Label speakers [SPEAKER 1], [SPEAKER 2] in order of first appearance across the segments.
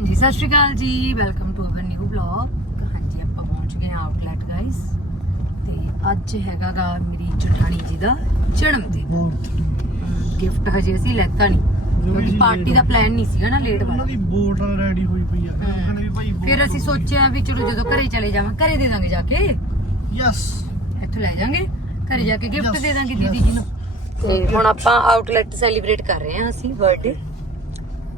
[SPEAKER 1] ਹਾਂਜੀ Sat Sri Akal ji welcome to our new vlog ਹਾਂਜੀ ਆਪਾਂ ਪਹੁੰਚ ਗਏ ਆਊਟਲੈਟ ਗਾਇਸ ਤੇ ਅੱਜ ਹੈਗਾ ਗਾ ਮੇਰੀ ਜਠਾਣੀ ਜੀ ਦਾ ਜਨਮ ਦਿਨ। ਗਿਫਟ ਹਜੇ ਅਸੀਂ ਲੈਤਾ ਨਹੀਂ। ਕਿਉਂਕਿ ਪਾਰਟੀ ਦਾ ਪਲਾਨ ਨਹੀਂ ਸੀਗਾ ਨਾ ਲੇਟ
[SPEAKER 2] ਉਹਨਾਂ
[SPEAKER 1] ਵਾਲਾ।
[SPEAKER 2] ਦੀ ਬੋਟ ਰੈਡੀ ਹੋਈ ਪਈ ਆ। ਕਹਿੰਦੇ ਵੀ ਭਾਈ
[SPEAKER 1] ਫਿਰ ਅਸੀਂ ਸੋਚਿਆ ਵੀ ਚਲੋ ਜਦੋਂ ਘਰੇ ਚਲੇ ਜਾਵਾਂ ਘਰੇ ਦੇ ਦਾਂਗੇ ਜਾ ਕੇ।
[SPEAKER 2] ਯੈਸ
[SPEAKER 1] ਇੱਥੋਂ ਲੈ ਜਾਾਂਗੇ ਘਰੇ ਜਾ ਕੇ ਗਿਫਟ ਦੇ ਦਾਂਗੇ. ਦੀਦੀ ਜੀ ਨੂੰ। ਤੇ ਹੁਣ ਆਪਾਂ ਆਊਟਲੈਟ ਸੈਲੀਬ੍ਰੇਟ ਕਰ ਰਹੇ ਹਾਂ ਅਸੀਂ ਬਰਥਡੇ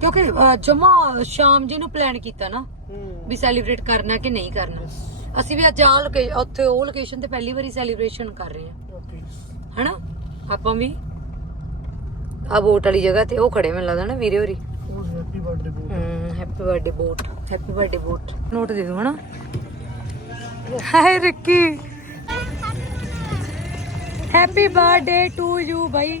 [SPEAKER 1] ਕਿਉਂਕਿ ਜਮਾ ਸ਼ਾਮ ਜੀ ਨੂੰ ਪਲਾਨ ਕੀਤਾ ਨਾ ਵੀ ਸੈਲੀਬ੍ਰੇਟ ਕਰਨਾ ਕਿ ਨਹੀਂ ਕਰਨਾ। ਅਸੀਂ ਵੀ ਅੱਜ ਆ ਲੋਕੇ ਉੱਥੇ ਉਹ ਲੋਕੇਸ਼ਨ ਤੇ ਪਹਿਲੀ ਵਾਰੀ ਸੈਲੀਬ੍ਰੇਸ਼ਨ ਕਰ ਰਹੇ ਹਾਂ।
[SPEAKER 2] ਓਕੇ
[SPEAKER 1] ਹਨਾ? ਆਪਾਂ ਵੀ ਆ ਬੋਟ ਵਾਲੀ ਜਗ੍ਹਾ ਤੇ ਉਹ ਖੜੇ ਮੈਨੂੰ ਲੱਗਦਾ ਨਾ ਵੀਰੇ ਹੋਰੀ।
[SPEAKER 2] ਉਹ ਹੈਪੀ ਬਰਥਡੇ ਬੋਟ
[SPEAKER 1] ਹਮ ਹੈਪੀ ਬਰਥਡੇ ਬੋਟ ਹੈਪੀ ਬਰਥਡੇ ਬੋਟ ਨੋਟ ਦੇ ਦੋ ਹਨਾ? ਹਾਏ Ricky. Happy birthday to you ਬਾਈ।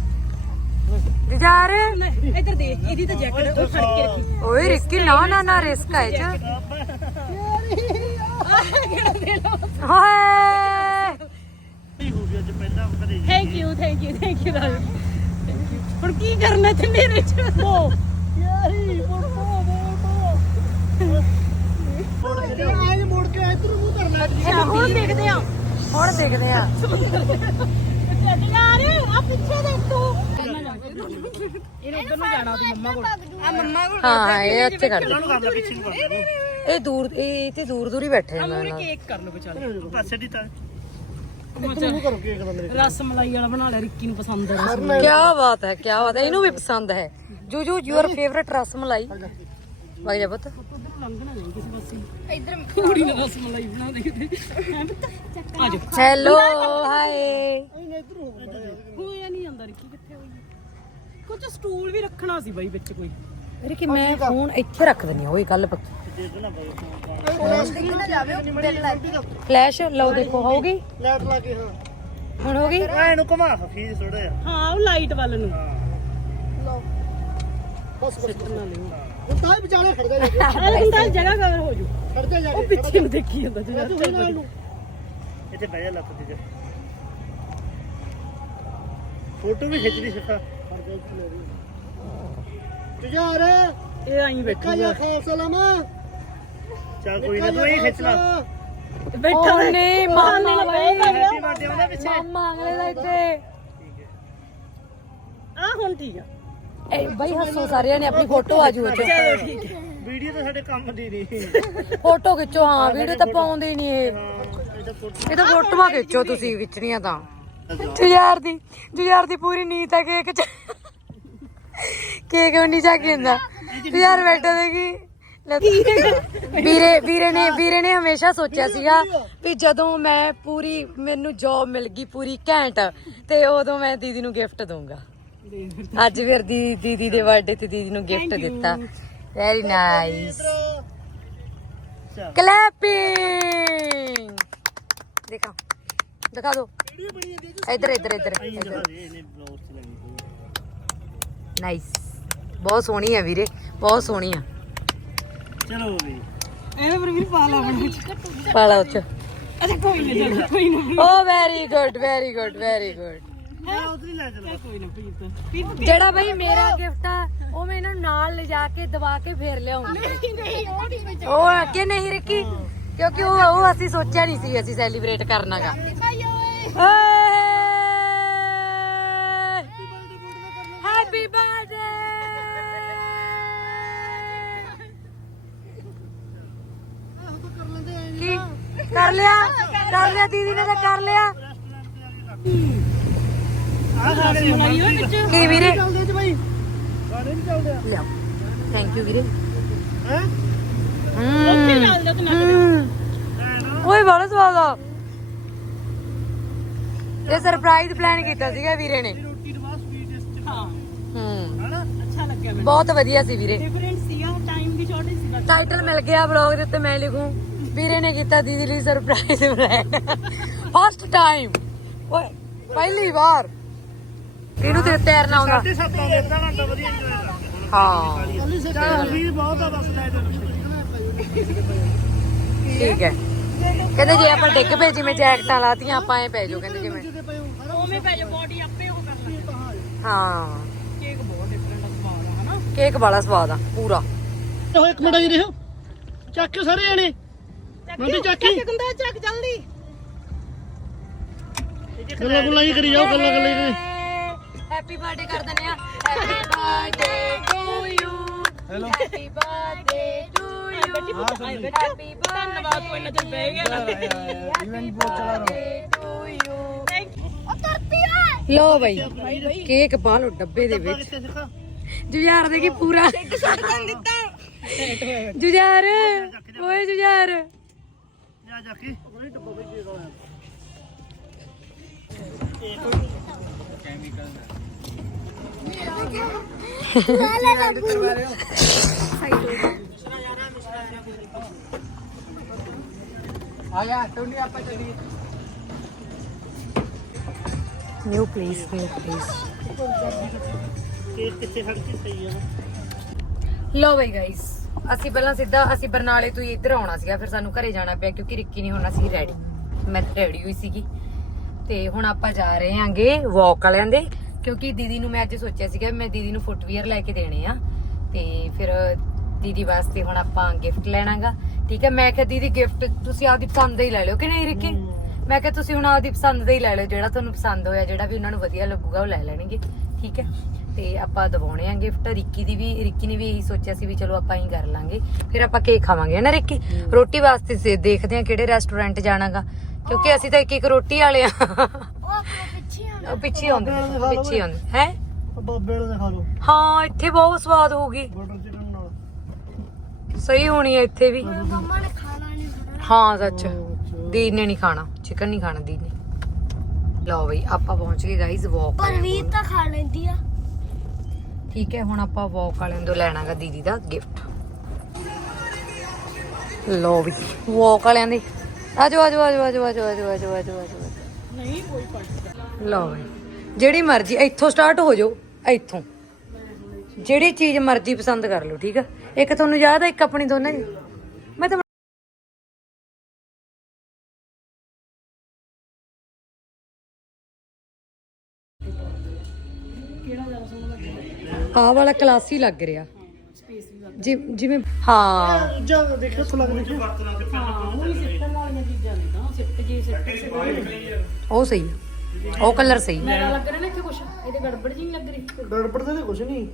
[SPEAKER 1] ਜਜਾਰ
[SPEAKER 3] ਇੱਧਰ ਦੇਖ ਇਹਦੀ ਹੁਣ ਕੀ ਕਰਨਾ ਤੇ ਦੇਖਦੇ ਆ।
[SPEAKER 1] ਹੁਣ ਦੇਖਦੇ ਆ।
[SPEAKER 3] ਇਹਨੇ ਉਧਰ ਨੂੰ ਜਾਣਾ ਉਹਦੀ ਮੰਮਾ ਕੋਲ। ਆ ਮੰਮਾ ਕੋਲ
[SPEAKER 1] ਹਾਂ ਇਹ ਇੱਥੇ ਕਰ ਲਓ
[SPEAKER 2] ਕਰ ਲੈ ਪਿੱਛੇ ਨੂੰ ਕਰ ਲੈ
[SPEAKER 1] ਇਹ ਦੂਰ ਇਹ ਇੱਥੇ ਦੂਰ ਦੂਰ ਹੀ ਬੈਠੇ ਨੇ ਨਾਲ।
[SPEAKER 3] ਕੇਕ ਕਰ ਲਓ
[SPEAKER 2] ਵਿਚਾਲੇ ਪਾਸੇ ਦੀ ਤਾਂ।
[SPEAKER 3] ਰਸ ਮਲਾਈ ਵਾਲਾ ਬਣਾ ਲਿਆ ਰਿੱਕੀ ਨੂੰ ਪਸੰਦ ਹੈ
[SPEAKER 1] ਕੀ ਬਾਤ ਹੈ ਕੀ ਬਾਤ ਹੈ ਇਹਨੂੰ ਵੀ ਪਸੰਦ ਹੈ। ਜੂ। ਜੂ ਯੂਅਰ ਫੇਵਰਿਟ ਰਸ ਮਲਾਈ ਵਗ ਜਾ ਪੁੱਤ? ਹੈਲੋ ਹਾਏ
[SPEAKER 3] ਹੋਇਆ ਨਹੀਂ ਜਾਂਦਾ ਰਿੱਕੀ ਕਿੱਥੇ ਹੋਈ ਕੁਝ ਸਟੂਲ ਵੀ ਰੱਖਣਾ ਸੀ ਬਾਈ ਵਿੱਚ ਕੋਈ।
[SPEAKER 1] ਮੇਰੇ ਕਿ ਮੈਂ ਫੋਨ ਇੱਥੇ ਰੱਖ ਦਿੰਦੀ ਹਾਂ ਉਹ ਗੱਲ ਪੱਕੀ। ਫਲੈਸ਼ ਲਓ ਦੇਖੋ ਹੋ
[SPEAKER 2] ਗਈ ਲੈਟ ਲਾ ਕੇ ਹਾਂ।
[SPEAKER 1] ਹੁਣ ਹੋ ਗਈ
[SPEAKER 2] ਐ ਨੂੰ ਘੁਮਾ ਫੀਸ ਥੋੜਾ ਜਿਹਾ।
[SPEAKER 3] ਹਾਂ ਉਹ ਲਾਈਟ ਵੱਲ ਨੂੰ। ਲਓ।
[SPEAKER 2] ਬਸ ਬਸ
[SPEAKER 3] ਨਾ ਲਿਓ।
[SPEAKER 2] ਹੁਣ ਤਾਂ ਹੀ ਵਿਚਾਲੇ ਖੜ ਗਿਆ
[SPEAKER 3] ਹੁਣ ਤਾਂ ਜਗ੍ਹਾ ਕਵਰ ਹੋ ਜੂ।
[SPEAKER 2] ਖੜ ਜਾ ਜਾ
[SPEAKER 3] ਉਹ ਪਿੱਛੇ ਨੂੰ ਦੇਖੀ ਜਾਂਦਾ ਜਿਹੜਾ
[SPEAKER 2] ਤੂੰ ਨਾਲ ਨੂੰ ਇੱਥੇ ਬਹਿ ਜਾ ਲੱਤ ਤੇ ਫੋਟੋ ਵੀ ਖਿੱਚਦੀ ਸਿੱਖਾ। ਤੁਝਾਰ
[SPEAKER 3] ਇਹ ਆਈ ਬੈਠੀ
[SPEAKER 2] ਕਾਇਆ ਖਾਲਸਾ ਲਾਮਾ। ਚੱਲ ਕੋਈ ਨਾ ਤੂੰ ਹੀ ਖਿੱਚ ਲਾ।
[SPEAKER 3] ਬੈਠਾ
[SPEAKER 1] ਉਹ ਨਹੀਂ ਮਾਮਾ ਬਾਈ
[SPEAKER 2] ਹੈਪੀ ਬਰਥਡੇ ਉਹਦੇ ਪਿੱਛੇ
[SPEAKER 1] ਮਾਮਾ ਅਗਲੇ ਦਾ ਇੱਥੇ।
[SPEAKER 3] ਆ ਹੁਣ ਠੀਕ ਆ।
[SPEAKER 1] ਏ ਬਾਈ ਹੱਸੋ ਸਾਰਿਆਂ ਨੇ ਆਪਣੀ ਫੋਟੋ ਆ ਜੂ ਇੱਥੇ
[SPEAKER 3] ਚਲੋ ਠੀਕ ਹੈ
[SPEAKER 2] ਵੀਡੀਓ ਤਾਂ ਸਾਡੇ ਕੰਮ ਦੀ ਨਹੀਂ।
[SPEAKER 1] ਫੋਟੋ ਖਿੱਚੋ ਹਾਂ ਵੀਡੀਓ ਤਾਂ ਪਾਉਂਦੇ ਨਹੀਂ ਇਹ। ਇਹ ਤਾਂ ਫੋਟੋਆਂ ਖਿੱਚੋ ਤੁਸੀਂ ਖਿੱਚਣੀਆਂ ਤਾਂ। ਜੁਝਾਰ ਦੀ ਜੁਝਾਰ ਦੀ ਪੂਰੀ ਨੀਤ ਹੈ ਕੇਕ ਚ। ਕੇਕ ਉਨੀ ਜਾ ਕੇ ਹੁੰਦਾ ਜੁਝਾਰ ਬੈਠਾ ਦੇਗੀ ਵੀਰੇ ਵੀਰੇ ਨੇ ਵੀਰੇ ਨੇ ਹਮੇਸ਼ਾ ਸੋਚਿਆ ਸੀਗਾ ਵੀ ਜਦੋਂ ਮੈਂ ਪੂਰੀ ਮੈਨੂੰ ਜੌਬ ਮਿਲ ਗਈ ਪੂਰੀ ਘੈਂਟ ਤੇ ਉਦੋਂ ਮੈਂ ਦੀਦੀ ਨੂੰ ਗਿਫਟ ਦਊਂਗਾ। ਅੱਜ ਫਿਰ ਦੀ ਦੀਦੀ ਦੇ ਬਰਥਡੇ ਤੇ ਦੀਦੀ ਨੂੰ ਗਿਫਟ ਦਿੱਤਾ। ਵੈਰੀ ਨਾਈਸ ਕਲੈਪਿੰਗ ਦੇਖਾ। ਦਿਖਾ ਦੋ ਇੱਧਰ ਇੱਧਰ ਇੱਧਰ। ਨਾਈਸ ਬਹੁਤ ਸੋਹਣੀ ਹੈ ਵੀਰੇ ਬਹੁਤ ਸੋਹਣੀ ਆ।
[SPEAKER 2] ਚਲੋ ਵੀ।
[SPEAKER 3] ਐਵੇਂ ਪਰ ਵੀ ਪਾ ਲਾ ਬਣਾ
[SPEAKER 1] ਪਾਲਾ ਉੱਚ।
[SPEAKER 3] ਅੱਛਾ ਕੋਈ ਨਾ ਚਲੋ, ਕੋਈ ਨਾ।
[SPEAKER 1] ਓ very good very good very good
[SPEAKER 2] ਮੈਂ ਉਧਰ ਲੈ ਚਲਾ।
[SPEAKER 3] ਕੋਈ ਨਾ ਪੀਤ
[SPEAKER 1] ਜਿਹੜਾ ਬਈ ਮੇਰਾ ਗਿਫਟ ਆ ਉਹ ਮੈਂ ਇਹਨਾਂ ਨੂੰ ਨਾਲ ਲਿਜਾ ਕੇ ਦਬਾ ਕੇ ਫੇਰ ਲਿਆਉਂਗੀ।
[SPEAKER 4] ਨਹੀਂ ਉਹ ਨਹੀਂ
[SPEAKER 1] ਕਿ ਨਹੀਂ ਰਿੱਕੀ। ਕਿਉਂਕਿ ਉਹ ਉਹ ਅਸੀਂ ਸੋਚਿਆ ਨਹੀਂ ਸੀ ਅਸੀਂ ਸੈਲੀਬ੍ਰੇਟ ਕਰਨਾਗਾ। ਹੈਪੀ ਬਰਥਡੇ ਕੀ ਕਰ ਲਿਆ ਕਰ ਲਿਆ ਦੀਦੀ ਨੇ ਤਾਂ ਕਰ ਲਿਆ
[SPEAKER 2] ਆ ਸਾਡੇ
[SPEAKER 3] ਮਲਾਈ ਉਹ ਵਿੱਚ
[SPEAKER 1] ਕੀ ਵੀਰੇ
[SPEAKER 2] ਚੱਲਦੇ ਚ ਬਾਈ ਗਾਣੇ ਨਹੀਂ ਚੱਲਦੇ ਆ
[SPEAKER 1] ਲਿਆ ਥੈਂਕ ਯੂ ਵੀਰੇ
[SPEAKER 2] ਹੈ
[SPEAKER 3] ਉੱਥੇ
[SPEAKER 1] ਹਮ
[SPEAKER 3] ਚੱਲਦਾ ਤੇ ਨਾ
[SPEAKER 1] ਹਮ। ਓਏ ਬੜਾ ਸਵਾਦ ਆ ਇਹ ਸਰਪ੍ਰਾਈਜ਼ ਪਲਾਨ ਕੀਤਾ ਸੀਗਾ ਵੀਰੇ ਨੇ।
[SPEAKER 2] ਰੋਟੀ ਤੋਂ ਬਾਅਦ ਸਵੀਟ
[SPEAKER 3] ਹਾਂ।
[SPEAKER 1] ਹੂੰ।
[SPEAKER 2] ਹਨਾ?
[SPEAKER 3] ਅੱਛਾ ਲੱਗਿਆ ਮੈਨੂੰ।
[SPEAKER 1] ਬਹੁਤ ਵਧੀਆ ਸੀ ਵੀਰੇ।
[SPEAKER 3] ਡਿਫਰੈਂਟ ਸੀਗਾ ਟਾਈਮ ਦੀ ਸ਼ਾਰਟੇਜ ਸੀ
[SPEAKER 1] ਟਾਈਟਲ ਮਿਲ ਗਿਆ ਵਲੌਗ ਦੇ ਉੱਤੇ ਮੈਂ ਲਿਖੂੰ। ਵੀਰੇ ਨੇ ਕੀਤਾ ਦੀਦੀ ਲਈ ਸਰਪ੍ਰਾਈਜ਼ ਪਲਾਨ ਫਸਟ ਟਾਈਮ ਓਏ ਪਹਿਲੀ ਵਾਰ। ਇਹਨੂੰ ਤੇ ਤੈਰਨਾ ਆਉਂਦਾ।
[SPEAKER 2] ਸਾਢੇ ਸੱਤ ਆਉਂਦੇ ਅੱਧਾ ਘੰਟਾ ਵਧੀਆ ਇੰਜੋਏ ਕਰਦੇ
[SPEAKER 1] ਹਾਂ।
[SPEAKER 2] ਚੱਲ ਵੀ ਬਹੁਤ ਆ ਬਸ ਲੈ ਜਾ।
[SPEAKER 1] ਠੀਕ ਹੈ। ਕਹਿੰਦੇ ਜੇ ਆਪਾਂ ਡਿੱਗ ਪਏ ਜਿਵੇਂ ਜੈਕਟਾਂ ਲਾਤੀਆਂ ਆਪਾਂ ਐ ਪੈ ਜਾਓ ਕਹਿੰਦੇ ਜਿਵੇਂ।
[SPEAKER 3] ਉਵੇਂ ਪੈ ਜਾ ਬੋਡੀ ਆਪੇ ਉਹ ਕਰ ਲੈਂਦੀ।
[SPEAKER 1] ਹਾਂ।
[SPEAKER 3] ਕੇਕ ਬਹੁਤ ਡਿਫਰੈਂਟ ਸਵਾਦ ਆ ਹਨਾ?
[SPEAKER 1] ਕੇਕ ਵਾਲਾ ਸਵਾਦ ਆ ਪੂਰਾ।
[SPEAKER 2] ਹੋ ਇੱਕ ਮਿੰਟ ਆਈ ਰਹੋ ਚੱਕ ਕੇ ਸਾਰੇ ਜਾਣੇ। ਮੰਮੀ ਚੱਕੀ
[SPEAKER 3] ਕਹਿੰਦਾ ਚੱਕ ਜਲਦੀ।
[SPEAKER 2] ਗੱਲਾਂ ਗੁੱਲਾਂ ਹੀ ਕਰੀ ਜਾਓ ਗੱਲਾਂ ਗੱਲਾਂ ਹੀ
[SPEAKER 1] ਹੈਪੀ ਬਰਥਡੇ ਕਰ ਦਿੰਦੇ ਆ।
[SPEAKER 2] Happy
[SPEAKER 1] birthday to you hello happy birthday
[SPEAKER 3] ਧੰਨਵਾਦ ਕੋਈ ਨਜ਼ਰ ਬਹਿ ਗਿਆ
[SPEAKER 2] ਇਵੈਂਟ ਬਹੁਤ ਚਲਾ ਰਿਹਾ
[SPEAKER 1] ਟੂ ਯੂ
[SPEAKER 4] ਉਹ ਕਰਤੀ ਓਏ
[SPEAKER 1] ਲੋ ਬਈ ਕੇਕ ਪਾ ਲੋ ਡੱਬੇ ਦੇ ਵਿੱਚ
[SPEAKER 2] ਕਿੱਥੇ ਸਿੱਖਾ
[SPEAKER 1] ਜੁਝਾਰ ਦੇ ਕੀ ਪੂਰਾ ਜੁਝਾਰ ਓਏ ਜੁਝਾਰ
[SPEAKER 2] ਜਾ ਜਾ ਕੇ ਉਹਨੇ ਡੱਬਾ ਵਿੱਚ ਦੇ ਦੋ ਆ ਗਿਆ ਟੋਨੀ ਆਪਾਂ ਚੱਲੀਏ।
[SPEAKER 1] New please new please
[SPEAKER 2] cake ਕਿੱਥੇ ਖੜ ਕੇ ਸਹੀ ਆ
[SPEAKER 1] ਲੋ ਬਈ ਗਾਇਸ ਅਸੀਂ ਪਹਿਲਾਂ ਸਿੱਧਾ ਅਸੀਂ ਬਰਨਾਲੇ ਤੋਂ ਹੀ ਇੱਧਰ ਆਉਣਾ ਸੀਗਾ ਫਿਰ ਸਾਨੂੰ ਘਰੇ ਜਾਣਾ ਪਿਆ ਕਿਉਂਕਿ ਰਿੱਕੀ ਨਹੀਂ ਹੋਣਾ ਸੀ ਰੈਡੀ ਮੈਂ ਰੈਡੀ ਹੋਈ ਸੀਗੀ। ਤੇ ਹੁਣ ਆਪਾਂ ਜਾ ਰਹੇ ਆਂਗੇ ਵਾਕ ਵਾਲਿਆਂ ਦੇ ਕਿਉਂਕਿ ਦੀਦੀ ਨੂੰ ਮੈਂ ਅੱਜ ਸੋਚਿਆ ਸੀਗਾ ਮੈਂ ਦੀਦੀ ਨੂੰ ਫੁੱਟਵੀਅਰ ਲੈ ਕੇ ਦੇਣੇ ਆ। ਤੇ ਫਿਰ ਦੀਦੀ ਵਾਸਤੇ ਹੁਣ ਆਪਾਂ ਗਿਫਟ ਲੈਣਾਗਾ। ਠੀਕ ਹੈ ਮੈਂ ਕਿਹਾ ਦੀਦੀ ਗਿਫਟ ਤੁਸੀਂ ਆਪਦੀ ਪਸੰਦ ਦਾ ਹੀ ਲੈ ਲਿਓ ਕਿ ਨਹੀਂ ਰਿੱਕੀ? ਮੈਂ ਕਿਹਾ ਤੁਸੀਂ ਹੁਣ ਆਪਦੀ ਪਸੰਦ ਦਾ ਹੀ ਲੈ ਲਿਓ ਜਿਹੜਾ ਤੁਹਾਨੂੰ ਪਸੰਦ ਹੋਇਆ ਜਿਹੜਾ ਵੀ ਉਹਨਾਂ ਨੂੰ ਵਧੀਆ ਲੱਗੂਗਾ ਉਹ ਲੈ ਲੈਣਗੇ। ਠੀਕ ਹੈ ਤੇ ਆਪਾਂ ਦਵਾਉਣੇ ਆ ਗਿਫਟ ਰਿੱਕੀ ਦੀ ਵੀ ਰਿੱਕੀ ਨੇ ਵੀ ਇਹੀ ਸੋਚਿਆ ਸੀ ਵੀ ਚਲੋ ਆਪਾਂ ਹੀ ਕਰ ਲਾਂਗੇ ਫਿਰ ਆਪਾਂ ਕੇਕ ਖਾਵਾਂਗੇ ਹੈ ਨਾ ਰਿੱਕੀ? ਰੋਟੀ ਵਾਸਤੇ ਸੇ- ਦੇਖਦੇ ਆ ਕਿਹੜੇ ਰੈਸਟੋਰੈਂਟ ਜਾਣਾਗਾ ਕਿਉਂਕਿ ਅਸੀਂ ਤਾਂ ਇੱਕ ਇੱਕ ਰੋਟੀ ਵਾਲੇ ਆ।
[SPEAKER 4] ਉਹ ਪਿੱਛੇ
[SPEAKER 1] ਆਉਂਦੇ। ਪਿੱਛੇ ਆਉਂਦੇ ਹੈ?
[SPEAKER 2] ਬਾਬੇ ਵਾਲੇ ਖਾ ਲਓ।
[SPEAKER 1] ਹਾਂ ਇੱਥੇ ਬਹੁਤ ਸਵਾਦ ਹੋਊਗੀ।
[SPEAKER 2] ਬਟਰ
[SPEAKER 1] ਸਹੀ ਹੋਣੀ ਹੈ ਇੱਥੇ ਵੀ।
[SPEAKER 4] ਮੰਮਾ ਨੇ ਖਾਣਾ ਨਹੀਂ ਹੋਣਾ।
[SPEAKER 1] ਹਾਂ ਸੱਚ। ਦੀਦ ਨੇ ਨਹੀਂ ਖਾਣਾ। ਚਿਕਨ ਨਹੀਂ ਖਾਣਾ ਦੀਦ ਨੇ। ਲਓ ਬਈ ਆਪਾਂ ਪਹੁੰਚ ਗਏ ਗਾਈਜ਼ ਵਾਕ
[SPEAKER 4] ਪਰ ਵੀ ਤਾਂ ਖਾ ਲੈਂਦੀ ਆ।
[SPEAKER 1] ਠੀਕ ਹੈ ਹੁਣ ਆਪਾਂ ਵਾਕ ਵਾਲਿਆਂ ਤੋਂ ਲੈਣਾਗਾ ਦੀਦੀ ਦਾ ਗਿਫਟ ਲਓ ਵੀ ਵਾਕ ਵਾਲਿਆਂ ਦੇ। ਆਜੋ ਆਜੋ ਆਜੋ ਆਜੋ ਆਜੋ ਆਜੋ ਆਜੋ ਆਜੋ ਆਜੋ
[SPEAKER 3] ਨਹੀਂ ਕੋਈ
[SPEAKER 1] ਲਓ ਬਈ ਜਿਹੜੀ ਮਰਜ਼ੀ ਇੱਥੋਂ ਸਟਾਰਟ ਹੋ ਜਾਓ ਇੱਥੋਂ। ਜਿਹੜੀ ਚੀਜ਼ ਮਰਜ਼ੀ ਪਸੰਦ ਕਰ ਲਓ ਠੀਕ ਆ? ਇੱਕ ਤੁਹਾਨੂੰ ਯਾਦ ਹੈ ਇੱਕ ਆਪਣੀ ਦੋਨਾਂ ਦੀ? ਮੈਂ ਤਾਂ ਆ ਵਾਲਾ ਕਲਾਸੀ ਲੱਗ ਰਿਹਾ। ਜਿਵੇਂ ਹਾਂ।
[SPEAKER 2] ਜਾ ਦੇਖੋ ਥੋੜਾ ਦੇਖੋ
[SPEAKER 3] ਉਹ
[SPEAKER 1] ਸਹੀ ਉਹ ਕਲਰ ਸਹੀ ਆ।
[SPEAKER 3] ਗੜਬੜ
[SPEAKER 2] ਦੇ ਕੁਝ ਨਹੀਂ।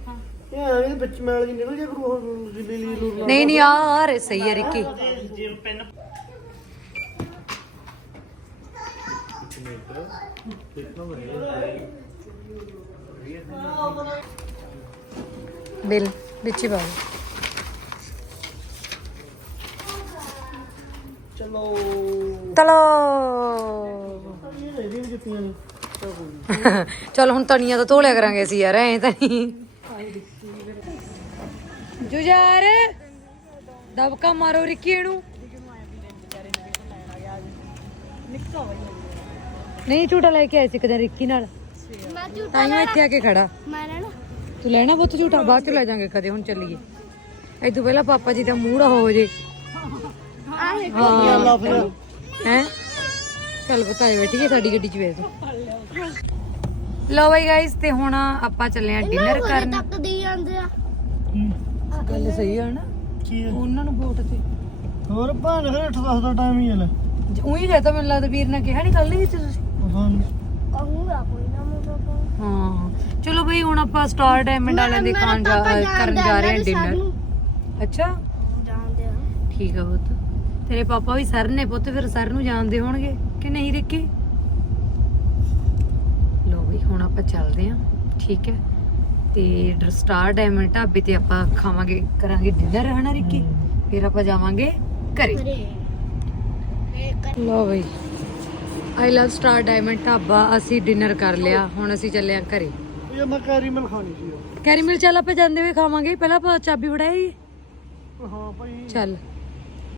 [SPEAKER 2] ਇਹ ਐਵੇਂ ਦੇ ਵਿੱਚ ਮੈਲ ਜੀ ਨਿਕਲ ਜਾ ਕਰੂ ਉਹ ਜਿੱਲੀ ਲੀ ਲੂਰ
[SPEAKER 1] ਨਹੀਂ ਨਹੀਂ ਆ ਆ ਰਿਹਾ ਸਹੀ ਹੈ ਰਿੱਕੀ।
[SPEAKER 2] ਜੇ ਪੈਨ
[SPEAKER 1] ਬਿੱਲ ਵਿੱਚ ਹੀ ਪਾ ਦਿਓ।
[SPEAKER 2] ਚਲੋ।
[SPEAKER 1] ਤਲੋ।
[SPEAKER 2] ਇਹ ਇਹਦੀ ਵੀ ਜੁੱਤੀਆਂ ਨੇ। ਚੱਲ ਕੋਈ ਨੀ।
[SPEAKER 1] ਚਲ ਹੁਣ ਤਣੀਆਂ ਤਾਂ ਧੋ ਲਿਆ ਕਰਾਂਗੇ ਅਸੀਂ ਯਾਰ ਐ ਤਾਂ ਨਹੀਂ। ਜੁਜਾਰ ਦਬਕਾ ਮਾਰੋ ਰਿੱਕੀ
[SPEAKER 3] ਹੋਈ
[SPEAKER 1] ਨਹੀਂ ਝੂਟਾ ਲੈ ਕੇ ਆਏ ਸੀ ਕਦੇ ਰਿੱਕੀ ਨਾਲ।
[SPEAKER 4] ਮੈਂ
[SPEAKER 1] ਤਾਂ ਹੀ ਇੱਥੇ ਆ ਕੇ ਖੜਾ।
[SPEAKER 4] ਮੈਂ ਲੈਣਾ।
[SPEAKER 1] ਤੂੰ ਲੈਣਾ ਪੁੱਤ ਝੂਟਾ? ਬਾਅਦ ਚ ਲੈ ਜਾਾਂਗੇ ਕਦੇ ਹੁਣ ਚੱਲੀਏ। ਤੋਂ ਪਹਿਲਾਂ ਪਾਪਾ ਜੀ ਦਾ ਮੂਡ ਹੋ ਜੇ। ਹਾਂ।
[SPEAKER 2] ਲਾ ਫਿਰ।
[SPEAKER 1] ਹੈ? ਚੱਲ ਬਤਾਏ ਬੈਠੀ ਹੈ ਸਾਡੀ ਗੱਡੀ 'ਚ ਵੇਚ ਲਓ ਬਾਈ ਗਾਇਸ ਤੇ ਹੁਣ ਆਪਾਂ ਚੱਲੇ ਆ ਡਿਨਰ ਕਰਨ।
[SPEAKER 4] ਤੱਕ ਦੀ ਜਾਂਦੇ ਆ।
[SPEAKER 1] ਗੱਲ ਸਹੀ ਹੈ ਨਾ।
[SPEAKER 2] ਕੀ ਹੈ?
[SPEAKER 1] ਉਹਨਾਂ ਨੂੰ ਵੋਟ ਤੇ।
[SPEAKER 2] ਹੋਰ ਭਾਣ ਫਿਰ 8 10 ਦਾ ਟਾਈਮ ਹੀ ਹੈ ਲੈ।
[SPEAKER 1] ਉਹੀ ਕਹਤਾ ਮੈਨੂੰ ਲੱਗਦਾ ਵੀਰ ਨੇ ਕਿਹਾ ਨਹੀਂ ਕੱਲ ਨਹੀਂ ਤੁਸੀਂ।
[SPEAKER 2] ਹਾਂ
[SPEAKER 4] ਕਹੂੰਗਾ ਕੋਈ ਨਾ ਮੈਂ ਪਾਪਾ
[SPEAKER 1] ਹਾਂ। ਚਲੋ ਬਈ ਹੁਣ ਆਪਾਂ ਸਟਾਰ ਡਾਇਮੰਡ ਵਾਲਿਆਂ ਦੇ ਖਾਣ ਜਾ ਕਰਨ ਜਾ ਰਹੇ ਹਾਂ ਡਿਨਰ ਅੱਛਾ।
[SPEAKER 4] ਜਾਣਦੇ ਆ।
[SPEAKER 1] ਠੀਕ ਆ ਪੁੱਤ। ਤੇਰੇ ਪਾਪਾ ਵੀ ਸਰ ਨੇ ਪੁੱਤ ਫਿਰ ਸਰ ਨੂੰ ਜਾਣਦੇ ਹੋਣਗੇ ਕਿ ਨਹੀਂ ਰਿੱਕੀ? ਲੋ ਵੀ ਹੁਣ ਆਪਾਂ ਚੱਲਦੇ ਹਾਂ। ਠੀਕ ਹੈ। ਤੇ ਸਟਾਰ ਡਾਇਮੰਡ ਢਾਬੇ ਤੇ ਆਪਾਂ ਖਾਵਾਂਗੇ ਕਰਾਂਗੇ ਡਿਨਰ ਹਨਾ ਰਿੱਕੀ? ਫਿਰ ਆਪਾਂ ਜਾਵਾਂਗੇ ਘਰੇ। ਲੋ ਬਈ I love star diamond dhaba ਅਸੀਂ ਡਿਨਰ ਕਰ ਲਿਆ ਹੁਣ ਅਸੀਂ ਚੱਲੇ ਆ ਘਰੇ।
[SPEAKER 2] ਇਹ ਮੈਂ ਕੈਰੀਮਲ ਖਾਣੀ ਸੀ।
[SPEAKER 1] ਕੈਰੀਮਲ ਚੱਲ ਆਪਾਂ ਜਾਂਦੇ ਹੋਏ ਖਾਵਾਂਗੇ। ਪਹਿਲਾਂ ਆਪਾਂ ਚਾਬੀ ਫੜਾਈ?
[SPEAKER 2] ਹਾਂ ਭਾਈ।
[SPEAKER 1] ਚੱਲ।